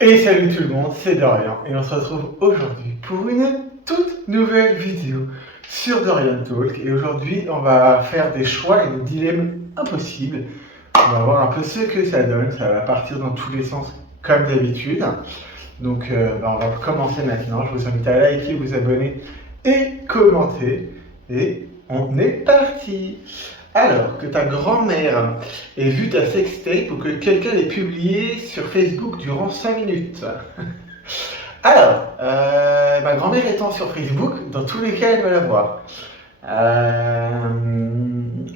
Et salut tout le monde, c'est Dorian et on se retrouve aujourd'hui pour une toute nouvelle vidéo sur Dorian Talk. Et aujourd'hui, on va faire des choix et des dilemmes impossibles. On va voir un peu ce que ça donne. Ça va partir dans tous les sens comme d'habitude. Donc, on va commencer maintenant. Je vous invite à liker, vous abonner et commenter. Et on est parti. Alors, que ta grand-mère ait vu ta sextape ou que quelqu'un l'ait publié sur Facebook durant 5 minutes. Alors, ma grand-mère étant sur Facebook, dans tous les cas, elle va la voir.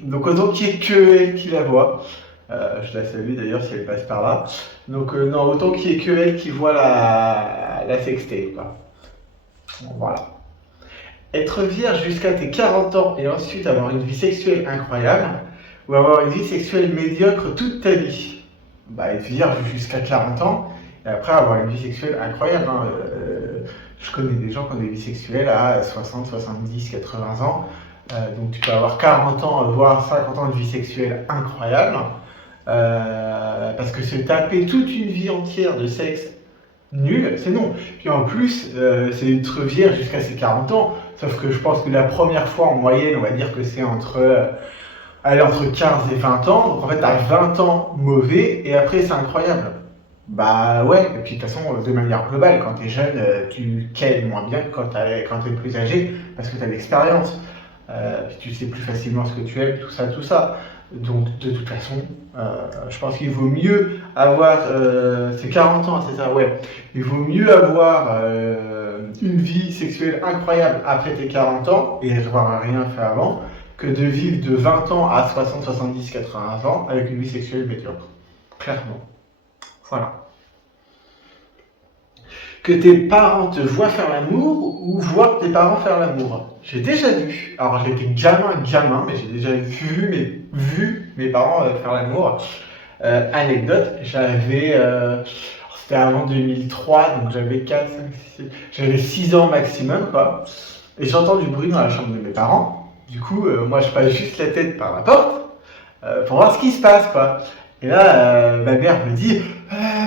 Donc autant qu'il n'y ait que elle qui la voit. Je la salue d'ailleurs si elle passe par là. Donc non, autant qu'il n'y ait que elle qui voit la sextape, quoi. Bon, voilà. Être vierge jusqu'à tes 40 ans et ensuite avoir une vie sexuelle incroyable, ou avoir une vie sexuelle médiocre toute ta vie. Bah, être vierge jusqu'à 40 ans et après avoir une vie sexuelle incroyable. Je connais des gens qui ont des vies sexuelles à 60, 70, 80 ans. Donc tu peux avoir 40 ans, voire 50 ans de vie sexuelle incroyable. Parce que se taper toute une vie entière de sexe nul, c'est non. Puis en plus, c'est être vierge jusqu'à ses 40 ans. Sauf que je pense que la première fois en moyenne, on va dire que c'est entre 15 et 20 ans. Donc en fait, t'as 20 ans mauvais et après, c'est incroyable. Bah ouais, et puis de toute façon, de manière globale, quand t'es jeune, tu cales moins bien que quand t'es plus âgé, parce que t'as de l'expérience. Puis tu sais plus facilement ce que tu aimes, tout ça, tout ça. Donc de toute façon, je pense qu'il vaut mieux avoir... c'est 40 ans, c'est ça, ouais. Il vaut mieux avoir une vie sexuelle incroyable après tes 40 ans et avoir rien fait avant, que de vivre de 20 ans à 60, 70, 80 ans avec une vie sexuelle médiocre. Clairement. Voilà. Que tes parents te voient faire l'amour ou voir tes parents faire l'amour. J'ai déjà vu, alors j'étais gamin, mais j'ai déjà vu mes parents faire l'amour. Anecdote, c'était avant 2003, donc j'avais 4, 5, 6, j'avais 6 ans maximum, quoi. Et j'entends du bruit dans la chambre de mes parents. Du coup, moi je passe juste la tête par la porte pour voir ce qui se passe, quoi. Et là, ma mère me dit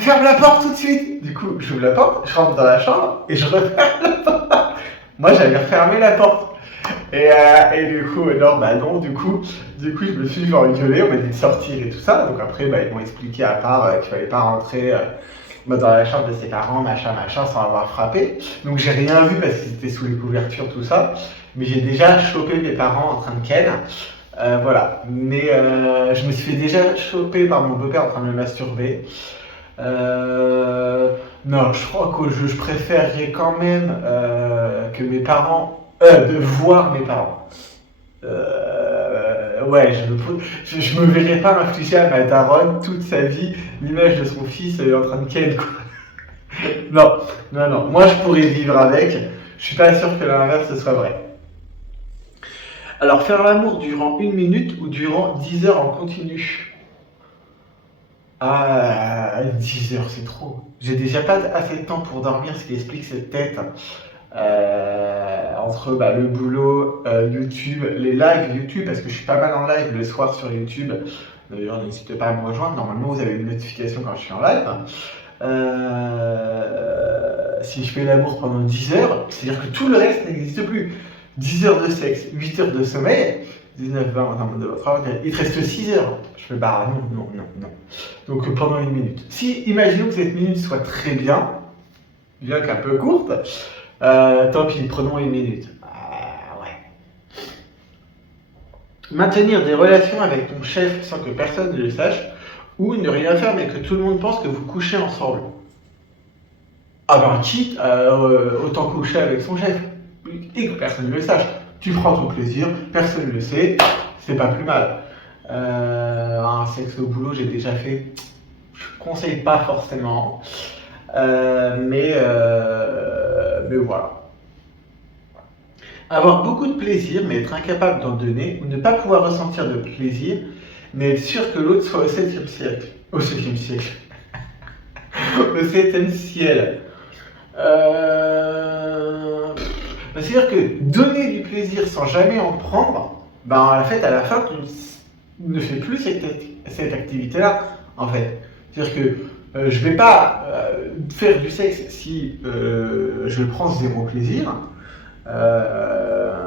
ferme la porte tout de suite. Du coup, j'ouvre la porte, je rentre dans la chambre et je referme la porte. Moi, j'avais refermé la porte. Et du coup, non, du coup, je me suis engueulé, on m'a dit de sortir et tout ça. Donc après, ils m'ont expliqué à part qu'il fallait pas rentrer dans la chambre de ses parents, machin, sans avoir frappé. Donc j'ai rien vu parce qu'ils étaient sous les couvertures, tout ça. Mais j'ai déjà chopé mes parents en train de ken. Voilà. Mais je me suis fait déjà choper par mon beau-père en train de me masturber. Non, je crois que je préférerais quand même que mes parents... de voir mes parents. Ouais, je me verrais pas infliger à ma daronne toute sa vie l'image de son fils en train de ken, quoi. Non. Moi, je pourrais vivre avec. Je suis pas sûr que l'inverse ce soit vrai. Alors, faire l'amour durant 1 minute ou durant 10 heures en continu. Ah, 10 heures, c'est trop. J'ai déjà pas assez de temps pour dormir, ce qui explique cette tête. Entre le boulot, YouTube, les lives YouTube, parce que je suis pas mal en live le soir sur YouTube. D'ailleurs, n'hésitez pas à me rejoindre. Normalement, vous avez une notification quand je suis en live. Si je fais l'amour pendant 10 heures, c'est-à-dire que tout le reste n'existe plus. 10 heures de sexe, 8 heures de sommeil, 19, 20, 21, 22, 23, il te reste 6 heures. Je fais non. Donc pendant 1 minute. Si, imaginons que cette minute soit très bien qu'un peu courte, tant pis, prenons 1 minute. Ouais. Maintenir des relations avec ton chef sans que personne ne le sache, ou ne rien faire mais que tout le monde pense que vous couchez ensemble. Quitte, autant coucher avec son chef et que personne ne le sache. Tu prends ton plaisir, personne ne le sait, c'est pas plus mal. Un sexe au boulot, j'ai déjà fait. Je conseille pas forcément. Mais voilà. Avoir beaucoup de plaisir, mais être incapable d'en donner, ou ne pas pouvoir ressentir de plaisir, mais être sûr que l'autre soit au 7e siècle. Au 7e siècle. Au 7e ciel. C'est-à-dire que donner du plaisir sans jamais en prendre, en fait, à la fin, tu ne fais plus cette activité-là, en fait. C'est-à-dire que Je vais pas faire du sexe si je prends zéro plaisir. Euh,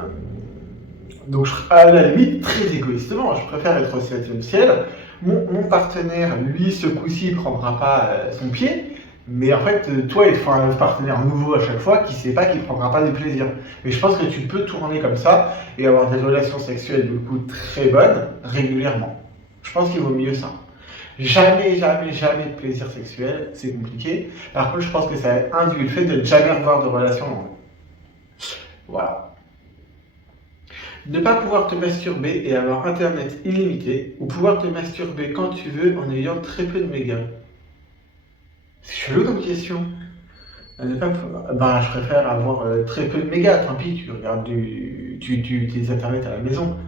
donc, à la limite, très égoïstement, je préfère être au 7e ciel. Mon partenaire, lui, ce coup-ci, il prendra pas son pied. Mais en fait, toi, il te faut un partenaire nouveau à chaque fois qui sait pas qu'il prendra pas du plaisir. Mais je pense que tu peux tourner comme ça et avoir des relations sexuelles, du coup, très bonnes, régulièrement. Je pense qu'il vaut mieux ça. Jamais, jamais, jamais de plaisir sexuel, c'est compliqué. Par contre, je pense que ça induit le fait de ne jamais avoir de relation longue. Voilà. Ne pas pouvoir te masturber et avoir internet illimité, ou pouvoir te masturber quand tu veux en ayant très peu de mégas. C'est chelou comme question. Ne pas pouvoir- Ben, je préfère avoir très peu de mégas, tant pis, tu regardes tu utilises internet à la maison.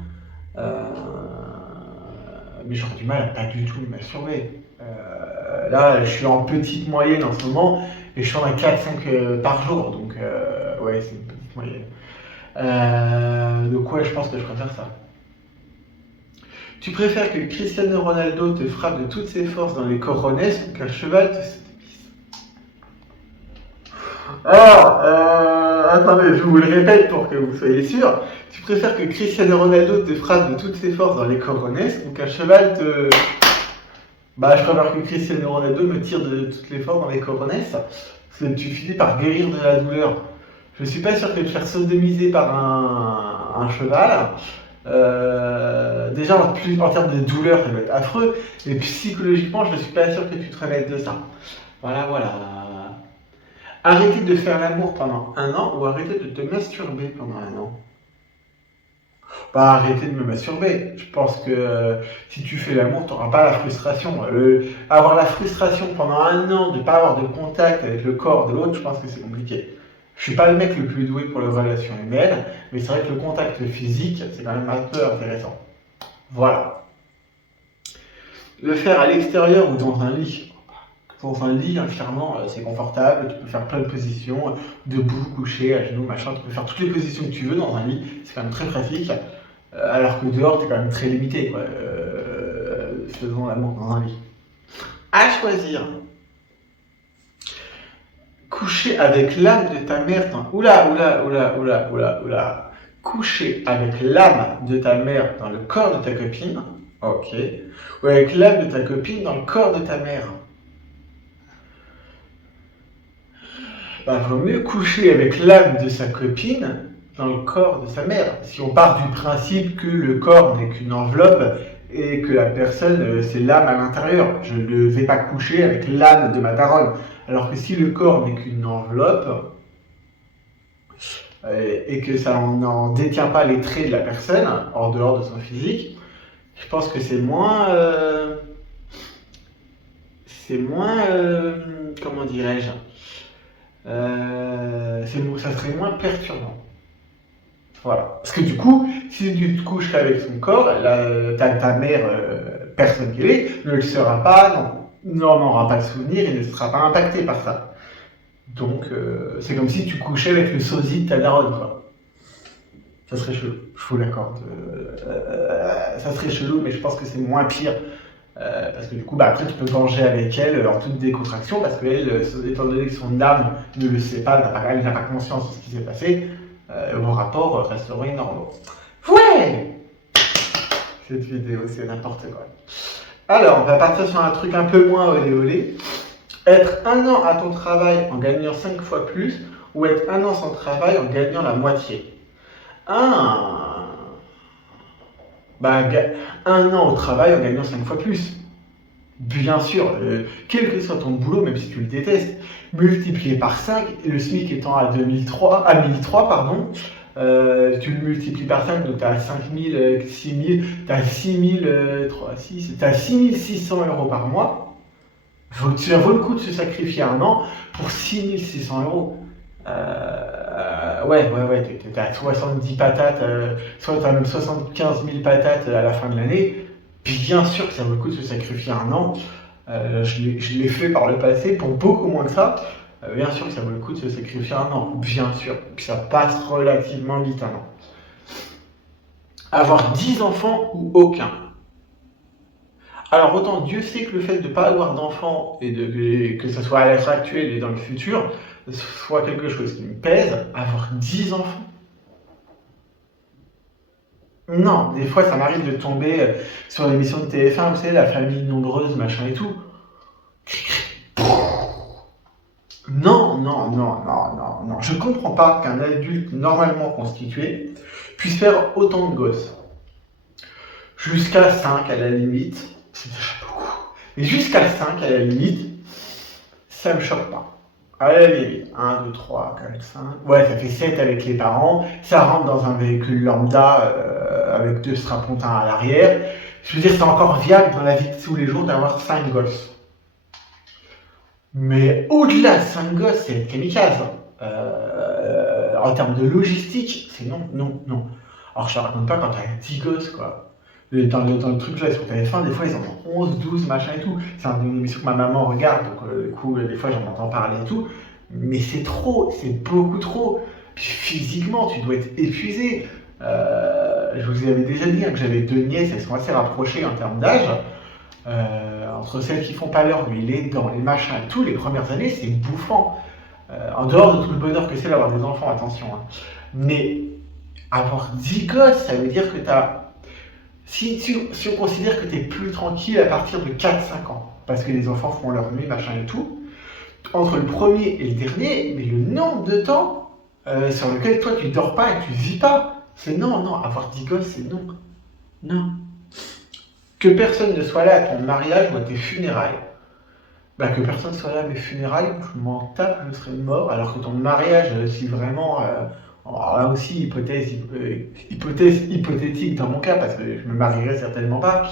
Euh, mais j'aurais du mal à pas du tout me masturber. Là, je suis en petite moyenne en ce moment, et je suis en à 4-5 par jour, donc ouais, c'est une petite moyenne. Donc ouais, je pense que je préfère ça. Tu préfères que Cristiano Ronaldo te frappe de toutes ses forces dans les coronets ou qu'un cheval te... Alors, attendez, je vous le répète pour que vous soyez sûr. Tu préfères que Cristiano Ronaldo te frappe de toutes ses forces dans les coronets ou qu'un cheval te... Bah, je préfère que Cristiano Ronaldo me tire de toutes les forces dans les coronets, parce que tu finis par guérir de la douleur. Je suis pas sûr que te faire sodomiser par un cheval, déjà en termes de douleur, ça va être affreux, et psychologiquement, je ne suis pas sûr que tu te remettes de ça. Voilà, voilà. Arrêter de faire l'amour pendant un an ou arrêter de te masturber pendant un an. Pas arrêter de me masturber. Je pense que si tu fais l'amour, tu n'auras pas la frustration. Avoir la frustration pendant un an de ne pas avoir de contact avec le corps de l'autre, je pense que c'est compliqué. Je suis pas le mec le plus doué pour les relations humaines, mais c'est vrai que le contact physique, c'est quand même un peu intéressant. Voilà. Le faire à l'extérieur ou dans un lit. Dans un lit, hein, clairement, c'est confortable, tu peux faire plein de positions, debout, couché, à genoux, machin, tu peux faire toutes les positions que tu veux dans un lit, c'est quand même très pratique. Alors que dehors, t'es quand même très limité, quoi. Faisons l'amour dans un lit. À choisir. Coucher avec l'âme de ta mère dans... Oula, oula, oula, oula, oula, oula. Coucher avec l'âme de ta mère dans le corps de ta copine. Ok. Ou avec l'âme de ta copine dans le corps de ta mère. Bah, vaut mieux coucher avec l'âme de sa copine dans le corps de sa mère. Si on part du principe que le corps n'est qu'une enveloppe et que la personne, c'est l'âme à l'intérieur. Je ne vais pas coucher avec l'âme de ma daronne. Alors que si le corps n'est qu'une enveloppe et que ça n'en détient pas les traits de la personne, en dehors de son physique, je pense que c'est moins... comment dirais-je ça serait moins perturbant. Voilà. Parce que du coup, si tu te couches avec son corps, ta mère, personne qu'elle est, ne le sera pas, n'en aura pas de souvenir et ne sera pas impacté par ça. Donc, c'est comme si tu couchais avec le sosie de ta daronne, quoi. Ça serait chelou, je vous l'accorde. Ça serait chelou, mais je pense que c'est moins pire. Parce que du coup, après, tu peux venger avec elle en toute décontraction, parce qu'elle, étant donné que son âme ne le sait pas, elle n'a pas conscience de ce qui s'est passé, vos rapports resteront normaux. Ouais. Cette vidéo, c'est n'importe quoi. Alors, on va partir sur un truc un peu moins olé olé. Être un an à ton travail en gagnant 5 fois plus, ou être un an sans travail en gagnant la moitié. Ah. Bah, un an au travail en gagnant 5 fois plus. Bien sûr, quel que soit ton boulot, même si tu le détestes, multiplié par 5, le SMIC étant à 1003, pardon, tu le multiplies par 5, donc tu as 5000, 6000, tu as 6000, 6, tu as 6600 euros par mois. Ça vaut le coup de se sacrifier un an pour 6600 euros. Ouais, t'es à 70 patates, soit tu as même 75 000 patates à la fin de l'année. Bien sûr que ça vaut le coup de se sacrifier un an. Je l'ai fait par le passé pour beaucoup moins que ça. Bien sûr que ça vaut le coup de se sacrifier un an. Bien sûr. Puis ça passe relativement vite un an. Avoir 10 enfants ou aucun. Alors autant Dieu sait que le fait de ne pas avoir d'enfant et que ce soit à l'heure actuelle et dans le futur, soit quelque chose qui me pèse, avoir 10 enfants. Non, des fois ça m'arrive de tomber sur l'émission de TF1, vous savez, la famille nombreuse, machin et tout. Non, non, non, non, non, non. Je comprends pas qu'un adulte normalement constitué puisse faire autant de gosses. Jusqu'à 5 à la limite, c'est déjà beaucoup. Mais jusqu'à 5 à la limite, ça me choque pas. À la limite, 1, 2, 3, 4, 5. Ouais, ça fait 7 avec les parents. Ça rentre dans un véhicule lambda avec 2 strapontins à l'arrière. Je veux dire, c'est encore viable dans la vie de tous les jours d'avoir 5 gosses. Mais au-delà de 5 gosses, c'est kamikaze. En termes de logistique, c'est non, non, non. Alors je te raconte pas quand t'as 10 gosses, quoi. Dans le truc là sur TF1, des fois ils en ont 11, 12, machin et tout. C'est une émission que ma maman regarde, donc du coup, des fois j'en entends parler et tout. Mais c'est trop, c'est beaucoup trop. Puis physiquement, tu dois être épuisé. Je vous avais déjà dit que j'avais 2 nièces, elles sont assez rapprochées en termes d'âge. Entre celles qui font pas l'heure, mais les dents, les machins et tout, les premières années, c'est bouffant. En dehors de tout le bonheur que c'est d'avoir des enfants, attention. Hein. Mais avoir 10 gosses, ça veut dire que t'as. Si on considère que tu es plus tranquille à partir de 4-5 ans, parce que les enfants font leur nuit, machin et tout, entre le premier et le dernier, mais le nombre de temps sur lequel toi tu dors pas et tu vis pas, c'est non, non, avoir 10 gosses, c'est non. Non. Que personne ne soit là à ton mariage ou à tes funérailles. Bah, que personne soit là à mes funérailles, je m'en tape, je serais mort, alors que ton mariage, si vraiment. Alors là aussi, hypothèse hypothétique dans mon cas, parce que je me marierai certainement pas.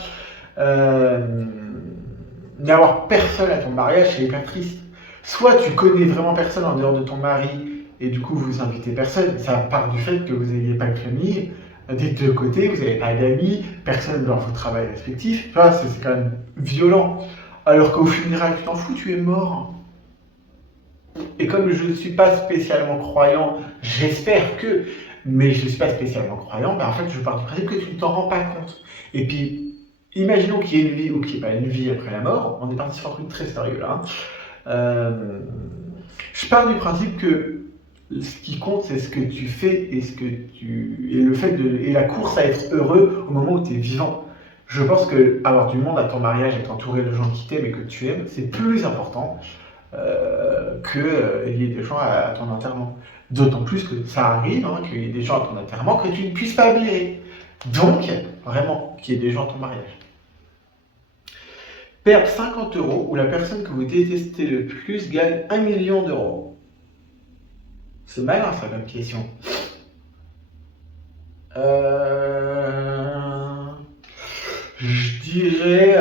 N'avoir personne à ton mariage, c'est hyper triste. Soit tu connais vraiment personne en dehors de ton mari, et du coup vous invitez personne, ça part du fait que vous n'ayez pas de famille, des deux côtés, vous n'avez pas d'amis, personne dans votre travail respectif, tu vois, c'est quand même violent. Alors qu'au funérailles, tu t'en fous, tu es mort. Et comme je ne suis pas spécialement croyant, j'espère que, mais je ne suis pas spécialement croyant, ben en fait je pars du principe que tu ne t'en rends pas compte. Et puis, imaginons qu'il y ait une vie ou qu'il n'y ait pas une vie après la mort, on est parti sur un truc très sérieux là. Je pars du principe que ce qui compte, c'est ce que tu fais et le fait et la course à être heureux au moment où tu es vivant. Je pense que avoir du monde à ton mariage, être entouré de gens qui t'aiment et que tu aimes, c'est plus important qu'il y ait des gens à ton enterrement. D'autant plus que ça arrive, hein, qu'il y ait des gens à ton enterrement que tu ne puisses pas blairer. Donc, vraiment, qu'il y ait des gens à ton mariage. Perdre 50 euros ou la personne que vous détestez le plus gagne 1 million d'euros. C'est malin ça comme question. Je dirais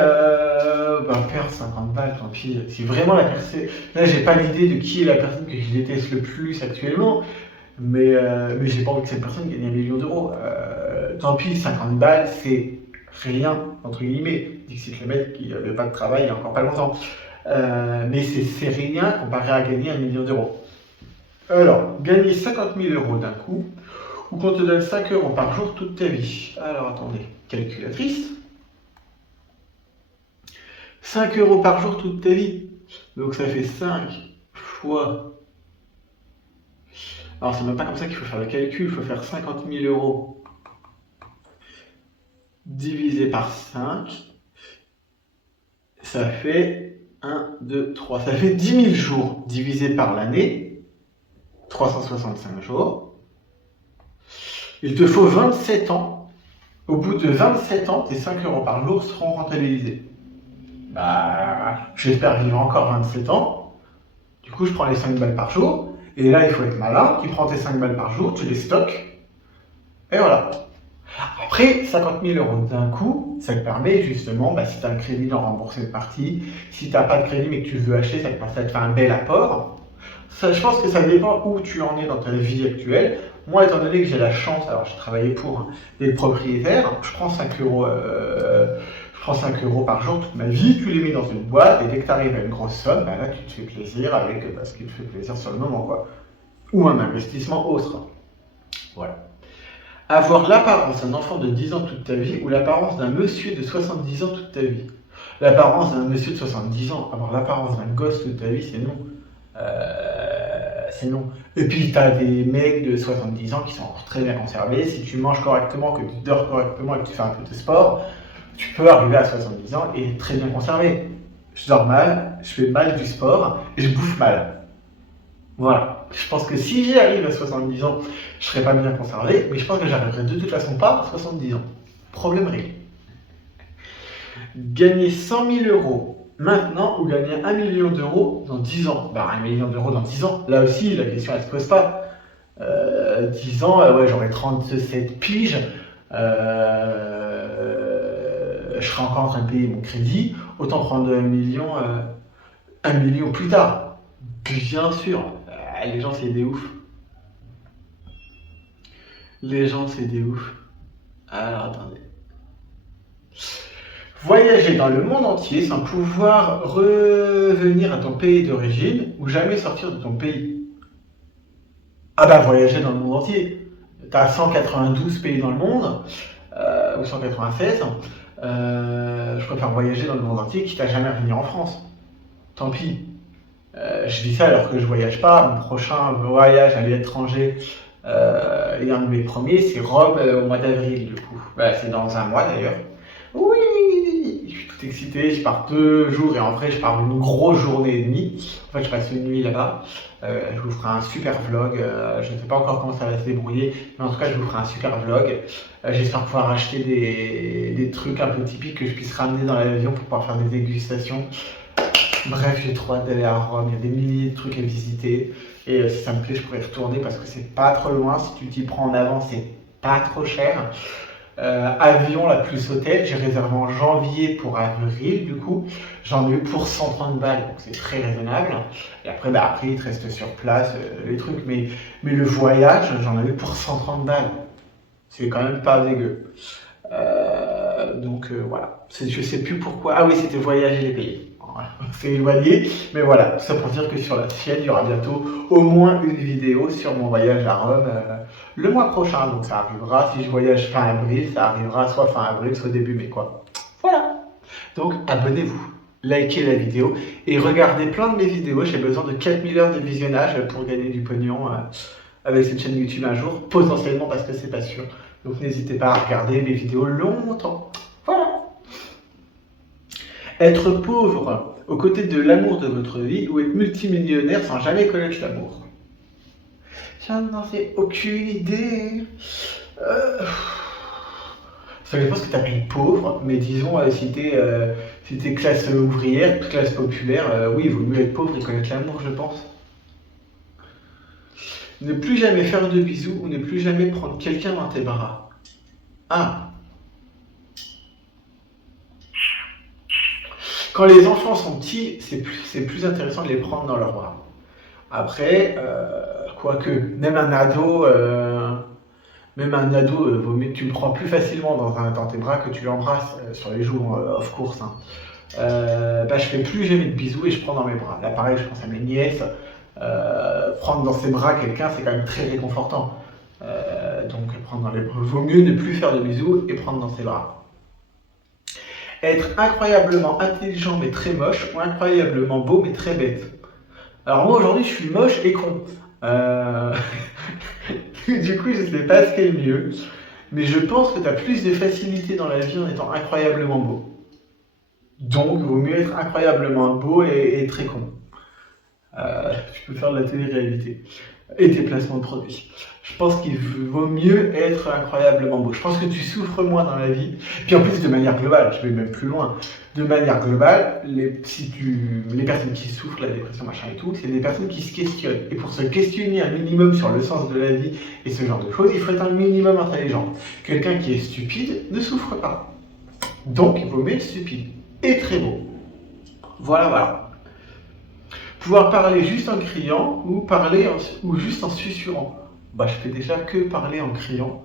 perdre 50 balles, tant pis. Si vraiment la personne. Là, j'ai pas l'idée de qui est la personne que je déteste le plus actuellement, mais j'ai pas envie que cette personne gagne 1 million d'euros. Tant pis, 50 balles, c'est rien, entre guillemets. Dixit le mec qui n'avait pas de travail il y a encore pas longtemps. Mais c'est rien comparé à gagner 1 million d'euros. Alors, gagner 50 000 euros d'un coup, ou qu'on te donne 5 euros par jour toute ta vie. Alors, attendez, calculatrice. 5 euros par jour toute ta vie. Donc ça fait 5 fois. Alors c'est même pas comme ça qu'il faut faire le calcul, il faut faire 50 000 euros divisé par 5. Ça fait 1, 2, 3. Ça fait 10 000 jours divisé par l'année. 365 jours. Il te faut 27 ans. Au bout de 27 ans, tes 5 euros par jour seront rentabilisés. Bah, j'espère vivre encore 27 ans. Du coup, je prends les 5 balles par jour. Et là, il faut être malin. Tu prends tes 5 balles par jour, tu les stocks. Et voilà. Après, 50 000 euros d'un coup, ça te permet justement, si tu as un crédit, d'en rembourser une partie. Si tu n'as pas de crédit mais que tu veux acheter, ça te fait un bel apport. Ça, je pense que ça dépend où tu en es dans ta vie actuelle. Moi, étant donné que j'ai la chance, alors j'ai travaillé pour des propriétaires, je prends 5 euros. Je prends 5 euros par jour toute ma vie, tu les mets dans une boîte, et dès que tu arrives à une grosse somme, là tu te fais plaisir avec ce qui te fait plaisir sur le moment, quoi. Ou un investissement autre. Voilà. Avoir l'apparence d'un enfant de 10 ans toute ta vie ou l'apparence d'un monsieur de 70 ans toute ta vie. L'apparence d'un monsieur de 70 ans, avoir l'apparence d'un gosse toute ta vie, c'est non. C'est non. Et puis, tu as des mecs de 70 ans qui sont très bien conservés. Si tu manges correctement, que tu dors correctement et que tu fais un peu de sport, tu peux arriver à 70 ans et être très bien conservé. Je dors mal, je fais mal du sport et je bouffe mal. Voilà. Je pense que si j'y arrive à 70 ans, je serai pas bien conservé, mais je pense que j'arriverai de toute façon pas à 70 ans. Problème réglé. Gagner 100 000 euros maintenant ou gagner 1 million d'euros dans 10 ans. Bah, 1 million d'euros dans 10 ans, là aussi, la question elle se pose pas. 10 ans, ouais, j'aurai 37 piges. Je serai encore en train de payer mon crédit. Autant prendre 1 million plus tard. Bien sûr. Les gens, c'est des ouf. Les gens, c'est des ouf. Alors, attendez. Voyager dans le monde entier sans pouvoir revenir à ton pays d'origine ou jamais sortir de ton pays. Ah bah voyager dans le monde entier. T'as 192 pays dans le monde, ou 196. Je préfère voyager dans le monde entier quitte à jamais revenir en France. Tant pis. Je dis ça alors que je voyage pas. Mon prochain voyage à l'étranger, et un de mes premiers, c'est Rome au mois d'avril du coup. Bah, c'est dans un mois d'ailleurs. Oui, je suis tout excité, je pars 2 jours et en vrai je pars une grosse journée et demie. En fait je passe une nuit là-bas. Je vous ferai un super vlog, je ne sais pas encore comment ça va se débrouiller, mais en tout cas je vous ferai un super vlog. J'espère pouvoir acheter des trucs un peu typiques que je puisse ramener dans l'avion pour pouvoir faire des dégustations. Bref, j'ai trop hâte d'aller à Rome, il y a des milliers de trucs à visiter. Et si ça me plaît, je pourrais y retourner parce que c'est pas trop loin. Si tu t'y prends en avance, c'est pas trop cher. Avion la plus hôtel, j'ai réservé en janvier pour avril du coup. J'en ai eu pour 130 balles, donc c'est très raisonnable. Et après, il te reste sur place les trucs. Mais le voyage, j'en ai eu pour 130 balles. C'est quand même pas dégueu. Voilà. Je sais plus pourquoi. Ah oui, c'était voyager les pays. C'est éloigné, mais voilà, tout ça pour dire que sur la chaîne, il y aura bientôt au moins une vidéo sur mon voyage à Rome le mois prochain. Donc ça arrivera, si je voyage fin avril, ça arrivera soit fin avril, soit début mai, quoi. Voilà. Donc abonnez-vous, likez la vidéo et regardez plein de mes vidéos. J'ai besoin de 4000 heures de visionnage pour gagner du pognon avec cette chaîne YouTube un jour, potentiellement parce que c'est pas sûr. Donc n'hésitez pas à regarder mes vidéos longtemps. Voilà. Être pauvre aux côtés de l'amour de votre vie ou être multimillionnaire sans jamais connaître l'amour. Je n'en ai aucune idée. Ça dépend ce que tu appelles pauvre, mais disons, si t'es classe ouvrière, classe populaire, oui, il vaut mieux être pauvre et connaître l'amour, je pense. Ne plus jamais faire de bisous ou ne plus jamais prendre quelqu'un dans tes bras. Ah. Quand les enfants sont petits, c'est plus intéressant de les prendre dans leurs bras. Après, quoique, même un ado, vaut mieux que tu le prends plus facilement dans tes bras que tu l'embrasses sur les jours off course. Hein. Je fais plus jamais de bisous et je prends dans mes bras. Là, pareil, je pense à mes nièces. Prendre dans ses bras quelqu'un, c'est quand même très réconfortant. Donc, prendre dans les bras. Vaut mieux ne plus faire de bisous et prendre dans ses bras. Être incroyablement intelligent mais très moche ou incroyablement beau mais très bête. Alors moi aujourd'hui je suis moche et con. Du coup je sais pas ce qui est le mieux. Mais je pense que tu as plus de facilité dans la vie en étant incroyablement beau. Donc il vaut mieux être incroyablement beau et très con. Tu peux faire de la télé-réalité. Et tes placements de produits. Je pense qu'il vaut mieux être incroyablement beau. Je pense que tu souffres moins dans la vie. Puis en plus, de manière globale, je vais même plus loin. De manière globale, les personnes qui souffrent, la dépression, machin et tout, c'est des personnes qui se questionnent. Et pour se questionner un minimum sur le sens de la vie et ce genre de choses, il faut être un minimum intelligent. Quelqu'un qui est stupide ne souffre pas. Donc, il vaut mieux être stupide. Et très beau. Voilà. Pouvoir parler juste en criant ou juste en susurrant. Je fais déjà que parler en criant.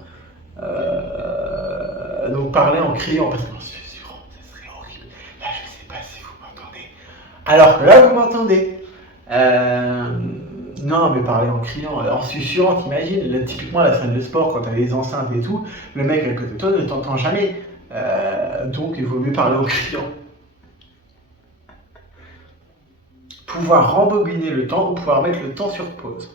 Donc parler en criant, parce qu'en susurrant, ça serait horrible. Là, je sais pas si vous m'entendez. Alors que là, vous m'entendez. Non, mais parler en criant, en susurrant, t'imagines, là, typiquement à la salle de sport, quand t'as les enceintes et tout, le mec à côté de toi ne t'entend jamais. Donc il vaut mieux parler en criant. pouvoir rembobiner le temps ou pouvoir mettre le temps sur pause.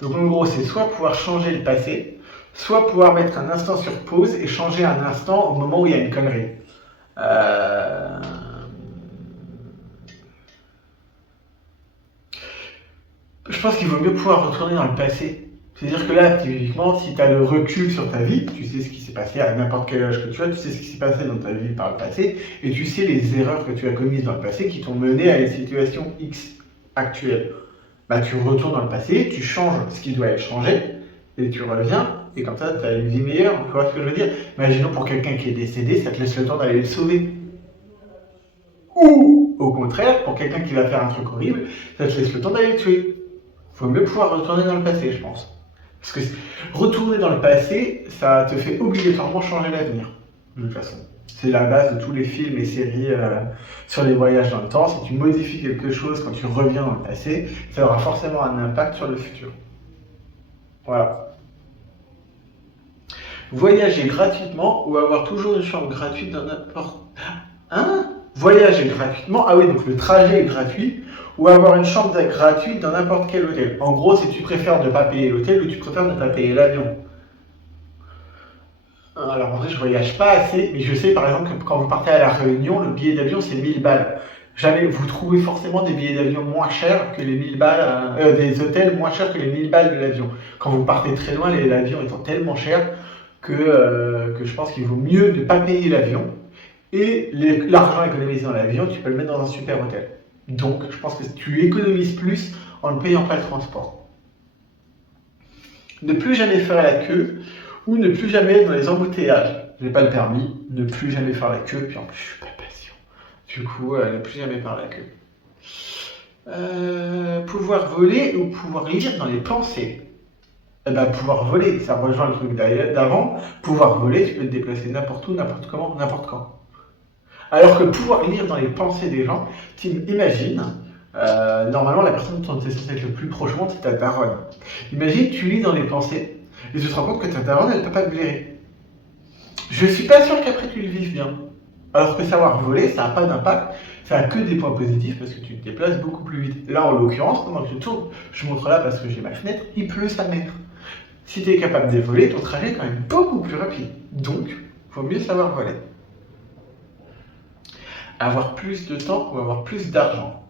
Donc en gros, c'est soit pouvoir changer le passé, soit pouvoir mettre un instant sur pause et changer un instant au moment où il y a une connerie. Je pense qu'il vaut mieux pouvoir retourner dans le passé. C'est-à-dire que là, typiquement, si tu as le recul sur ta vie, tu sais ce qui s'est passé à n'importe quel âge que tu as, tu sais ce qui s'est passé dans ta vie par le passé, et tu sais les erreurs que tu as commises dans le passé qui t'ont mené à une situation X actuelle. Bah, tu retournes dans le passé, tu changes ce qui doit être changé, et tu reviens, et comme ça, tu as une vie meilleure. Tu vois ce que je veux dire? Imaginons pour quelqu'un qui est décédé, ça te laisse le temps d'aller le sauver. Ou, au contraire, pour quelqu'un qui va faire un truc horrible, ça te laisse le temps d'aller le tuer. Il faut mieux pouvoir retourner dans le passé, je pense. Parce que retourner dans le passé, ça te fait obligatoirement changer l'avenir, de toute façon. C'est la base de tous les films et séries sur les voyages dans le temps. Si tu modifies quelque chose quand tu reviens dans le passé, ça aura forcément un impact sur le futur. Voilà. Voyager gratuitement ou avoir toujours une chambre gratuite dans n'importe... Hein? Voyager gratuitement, ah oui, donc le trajet est gratuit, ou avoir une chambre gratuite dans n'importe quel hôtel. En gros, si tu préfères ne pas payer l'hôtel ou tu préfères ne pas payer l'avion. Alors en vrai, je voyage pas assez, mais je sais par exemple que quand vous partez à la Réunion, le billet d'avion c'est 1000 balles. Jamais vous trouvez forcément des billets d'avion moins chers que les 1000 balles, des hôtels moins chers que les 1000 balles de l'avion. Quand vous partez très loin, l'avion étant tellement cher que je pense qu'il vaut mieux ne pas payer l'avion. Et l'argent économisé dans l'avion, tu peux le mettre dans un super hôtel. Donc, je pense que tu économises plus en ne payant pas le transport. Ne plus jamais faire la queue ou ne plus jamais être dans les embouteillages. J'ai pas le permis, ne plus jamais faire la queue, puis en plus je suis pas patient. Du coup, ne plus jamais faire la queue. Pouvoir voler ou pouvoir lire dans les pensées. Eh ben, pouvoir voler, ça rejoint le truc d'avant. Pouvoir voler, tu peux te déplacer n'importe où, n'importe comment, n'importe quand. Alors que pouvoir lire dans les pensées des gens, tu imagines, normalement la personne dont tu es censé être le plus prochement, c'est ta daronne. Imagine, tu lis dans les pensées, et tu te rends compte que ta daronne, elle ne peut pas te blairer. Je suis pas sûr qu'après tu le vives bien. Alors que savoir voler, ça n'a pas d'impact, ça n'a que des points positifs parce que tu te déplaces beaucoup plus vite. Là, en l'occurrence, pendant que je tourne, je montre là parce que j'ai ma fenêtre, il pleut sa mère. Si tu es capable de voler, ton trajet est quand même beaucoup plus rapide. Donc, il faut mieux savoir voler. Avoir plus de temps ou avoir plus d'argent?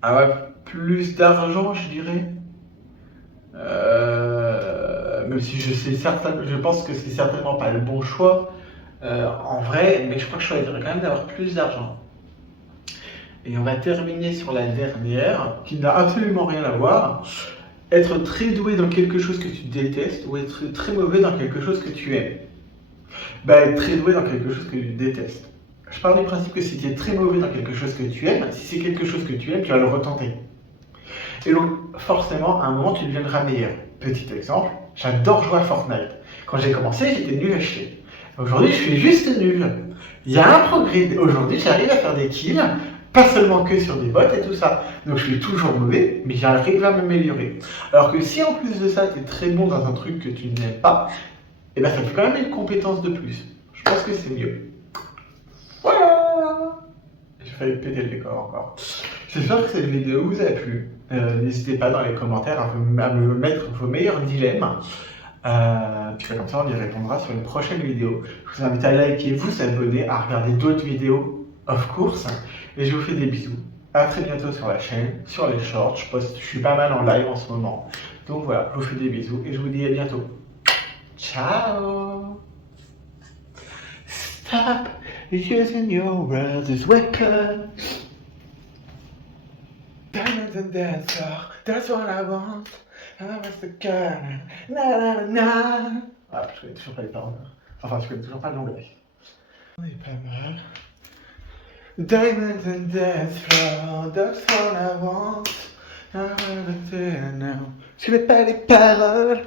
Avoir plus d'argent, je dirais. Même si je pense que c'est certainement pas le bon choix en vrai, mais je crois que je choisirais quand même d'avoir plus d'argent. Et on va terminer sur la dernière, qui n'a absolument rien à voir. Être très doué dans quelque chose que tu détestes ou être très mauvais dans quelque chose que tu aimes. Bah, être très doué dans quelque chose que tu détestes. Je pars du principe que si tu es très mauvais dans quelque chose que tu aimes, si c'est quelque chose que tu aimes, tu vas le retenter. Et donc, forcément, à un moment, tu deviendras meilleur. Petit exemple, j'adore jouer à Fortnite. Quand j'ai commencé, j'étais nul à chier. Aujourd'hui, je suis juste nul. Il y a un progrès. Aujourd'hui, j'arrive à faire des kills, pas seulement que sur des bots et tout ça. Donc, je suis toujours mauvais, mais j'arrive à m'améliorer. Alors que si en plus de ça, tu es très bon dans un truc que tu n'aimes pas, et ben ça fait quand même une compétence de plus. Je pense que c'est mieux. Voilà. J'ai failli péter le décor encore. J'espère que cette vidéo vous a plu. N'hésitez pas dans les commentaires à me mettre vos meilleurs dilemmes. Puis comme ça, on y répondra sur une prochaine vidéo. Je vous invite à liker, vous abonner, à regarder d'autres vidéos, of course. Et je vous fais des bisous. À très bientôt sur la chaîne, sur les shorts. Je suis pas mal en live en ce moment. Donc voilà, je vous fais des bisous et je vous dis à bientôt. Ciao! Stop using your world as weapon. Diamonds and dancer, that's what I want. I was the girl. Na na na. Ah, je connais toujours pas les paroles. Enfin, je connais toujours pas l'anglais. On est pas mal. Diamonds and dance floor, that's what I want. I wanna say now. Je connais pas les paroles.